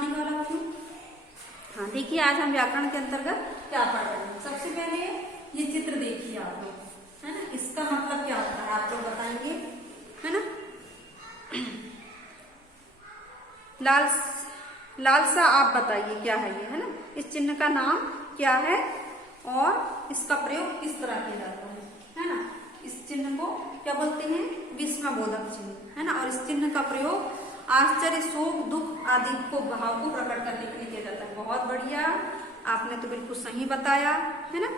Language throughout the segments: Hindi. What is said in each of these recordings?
वाणी वाला क्यों? हाँ देखिए, आज हम व्याकरण के अंतर्गत क्या पढ़ रहे हैं। सबसे पहले ये चित्र देखिए आप लोग, है ना, इसका मतलब क्या होता है आप लोग बताएंगे, है ना। लालसा आप बताइए क्या है ये, है ना, इस चिन्ह का नाम क्या है और इसका प्रयोग किस तरह किया जाता है ना। इस चिन्ह को क्या बोलते हैं? विस्मयबोधक चिन्ह, है ना। और इस चिन्ह का प्रयोग आश्चर्य, शोक, दुख आदि को भाव को प्रकट करने के लिए किया जाता है। बहुत बढ़िया, आपने तो बिल्कुल सही बताया, है ना।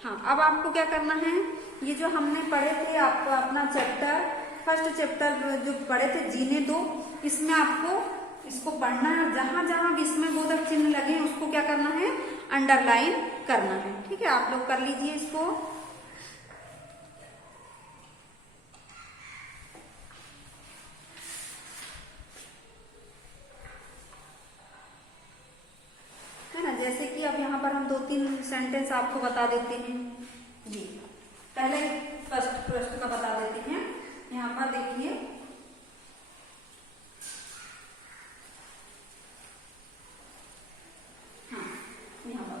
हाँ, अब आपको क्या करना है, ये जो हमने पढ़े थे आपको अपना चैप्टर, फर्स्ट चैप्टर जो पढ़े थे जीने दो, इसमें आपको इसको पढ़ना है। जहां जहां विस्मयबोधक चिन्ह लगे उसको क्या करना है? अंडरलाइन करना है। ठीक है, आप लोग कर लीजिए इसको। है ना, जैसे कि अब यहाँ पर हम 2-3 सेंटेंस आपको बता देते हैं जी। पहले फर्स्ट प्रश्न का बता देते हैं। यहाँ पर देखिए, हाँ यहाँ पर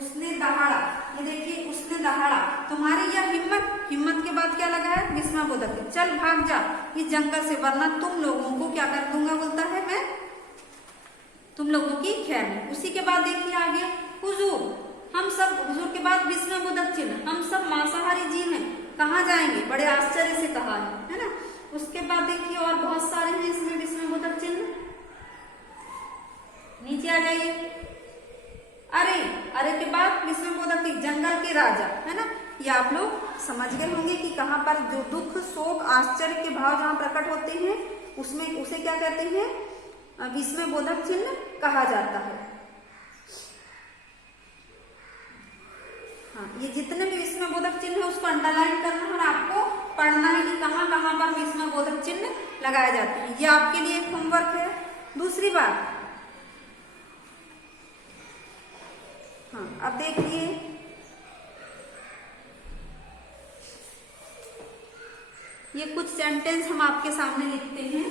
उसने दहाड़ा, ये देखिए उसने दहाड़ा, तुम्हारी यह हिम्मत, हिम्मत के बाद क्या लगा है? विस्मयबोधक। चल भाग जा इस जंगल से, वरना तुम लोगों को क्या कर दूंगा, बोलता है मैं तुम लोगों की खैर में। उसी के बाद देखिए आगे, हुजूर, हम सब, हुजूर के बाद विस्मयबोधक चिन्ह, हम सब मांसाहारी जीव हैं, कहाँ जाएंगे? बड़े आश्चर्य से कहा है ना। उसके बाद देखिए और बहुत सारे हैं इसमें विस्मयबोधक चिन्ह। नीचे आ जाइए, अरे, अरे के बाद विस्मयबोधक चिन्ह, जंगल के राजा, है ना। ये आप लोग समझ गए होंगे कि कहाँ पर जो दुख, शोक, आश्चर्य के भाव जहाँ प्रकट होते हैं उसमें उसे क्या कहते हैं? विस्मयबोधक चिन्ह कहा जाता है। हाँ, ये जितने भी विस्मयबोधक चिन्ह है उसको अंडरलाइन करना है और आपको पढ़ना है कि कहाँ कहाँ पर विस्मयबोधक चिन्ह लगाए जाते हैं। ये आपके लिए एक होमवर्क है। दूसरी बात, हाँ अब देखिए, ये कुछ सेंटेंस हम आपके सामने लिखते हैं,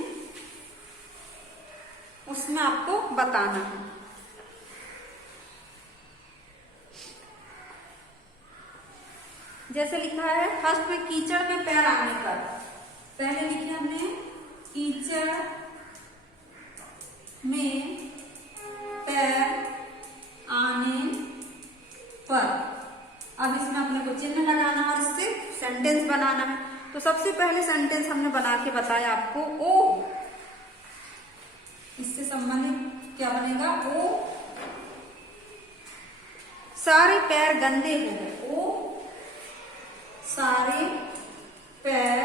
उसमें आपको बताना है। जैसे लिखा है फर्स्ट में, कीचड़ में पैर आने पर। पहले लिखे हमने कीचड़ में पैर आने पर। अब इसमें अपने को चिन्ह लगाना है और इससे सेंटेंस बनाना है। तो सबसे पहले सेंटेंस हमने बना के बताया आपको, ओ, इससे संबंधित क्या बनेगा? ओ सारे पैर गंदे हो गए, ओ सारे पैर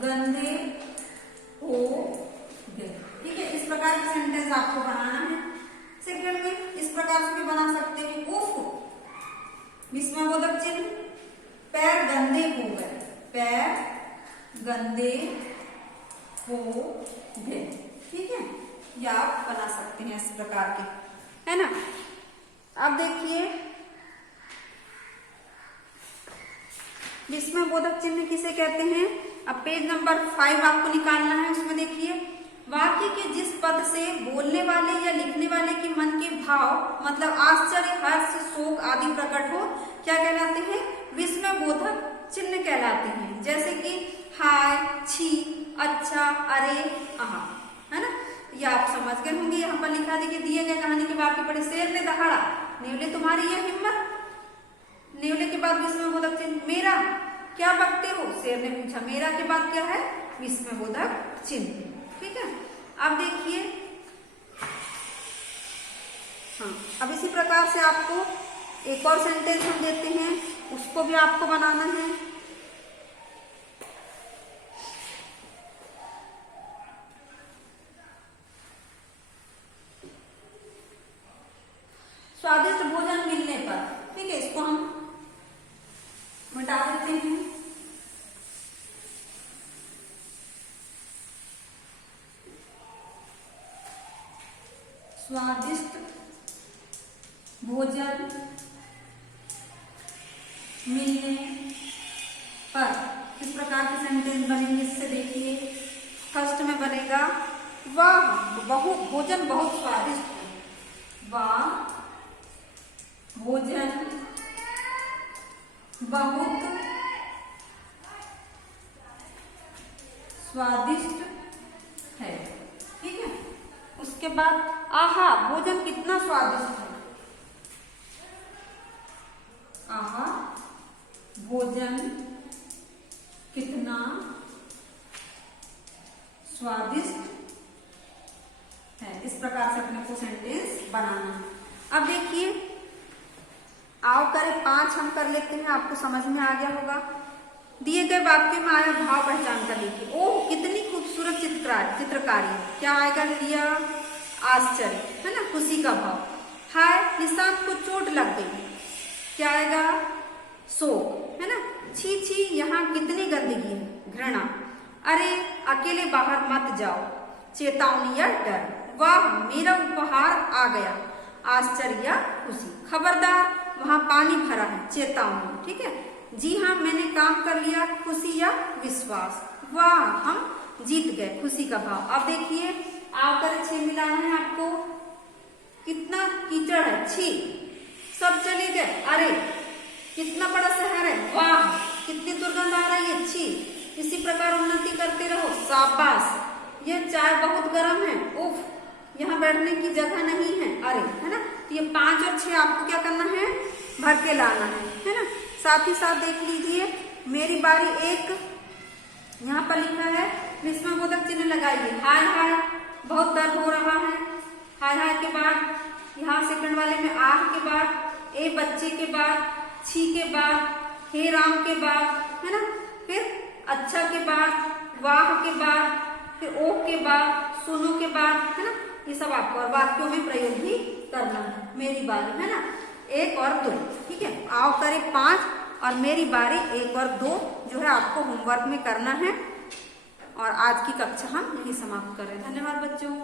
गंदे हो गए। ठीक है, इस प्रकार का सेंटेंस आपको बनाना है। सेकंड में इस प्रकार से भी बना सकते हैं, उफ, विस्मयबोधक चिन्ह, पैर गंदे हो गए, पैर गंदे हो गए। ठीक है, या आप बना सकते हैं इस प्रकार के, है ना। अब देखिए, विस्मयबोधक चिन्ह किसे कहते हैं? अब पेज नंबर 5 आपको निकालना है। उसमें देखिए, वाक्य के जिस पद से बोलने वाले या लिखने वाले के मन के भाव, मतलब आश्चर्य, हर्ष, शोक आदि प्रकट हो, क्या कहलाते हैं? विस्मयबोधक चिन्ह कहलाते हैं। जैसे कि हाय, छी, अच्छा, अरे, आहा, है ना। ये आप समझ गए होंगे। यहाँ पर लिखा देखिए, दिए गए कहानी के वाक्य पढ़े, शेर ने दहाड़ा, नेवले तुम्हारी यह हिम्मत, नेवले के बाद विस्मयबोधक चिन्ह, मेरा क्या बकते हो? शेर ने पूछा, मेरा के बाद क्या है? विस्मयबोधक चिन्ह। ठीक है, अब देखिए, हाँ अब इसी प्रकार से आपको एक और सेंटेंस हम देते हैं, उसको भी आपको बनाना है। स्वादिष्ट भोजन मिलने पर, ठीक है, इसको हम मिटा देते हैं। स्वादिष्ट भोजन मिलने पर, इस प्रकार के सेंटेंस बनेंगे इससे देखिए। फर्स्ट में बनेगा वाह भोजन बहुत स्वादिष्ट है। वाह भोजन बहुत स्वादिष्ट है। ठीक है, उसके बाद आहा भोजन कितना स्वादिष्ट है। आहा भोजन कितना स्वादिष्ट है। इस प्रकार से अपने को सेंटेंस बनाना है। अब देखिए, आओ करें 5 हम कर लेते हैं, आपको समझ में आ गया होगा। दिए गए वाक्य में आया भाव पहचान कर लिखिए। ओह कितनी खूबसूरत चित्रकारी है। क्या आएगा लिया? आश्चर्य, है ना, खुशी का भाव। हाय निशांत को चोट लग गई। क्या आएगा? शोक, है ना। छी छी यहाँ कितनी गंदगी है, घृणा। अरे अकेले बाहर मत जाओ, चेतावनी या डर। वाह मेरा उपहार आ गया, आश्चर्य या खुशी। खबरदार वहां पानी भरा है, चेतावनी। ठीक है, जी हाँ मैंने काम कर लिया, खुशी या विश्वास। वाह हम जीत गए, खुशी का भाव। अब देखिए आकर 6 मिलाना है आपको। कितना कीचड़ है, छी। सब चले गए, अरे कितना बड़ा शहर है, वाह कितनी दुर्गंध आ रही है, छी। इसी प्रकार उन्नति करते रहो, शाबाश। यह चाय बहुत गर्म है, उफ यहाँ बैठने की जगह नहीं है, अरे, है ना। तो ये 5 और 6 आपको क्या करना है? भर के लाना है ना। साथ ही साथ देख लीजिए, मेरी बारी 1 यहाँ पर लिखा है, विस्मयबोधक चिन्ह लगाइए। हाय हाय बहुत दर्द हो रहा है। हाय हाय के बाद यहाँ सेकंड वाले में आह के बाद, ए बच्चे के बाद, छी के बाद, हे राम के बाद, है ना। फिर अच्छा के बाद, वाह के बाद, फिर ओह के बाद, सुनो के बाद, है ना। ये सब आपको वाक्यों में प्रयोग भी करना है। मेरी बारी, है ना, 1 और 2। ठीक है, आओ करें 5 और मेरी बारी 1 और 2 जो है आपको होमवर्क में करना है। और आज की कक्षा हम यही समाप्त करें। धन्यवाद बच्चों।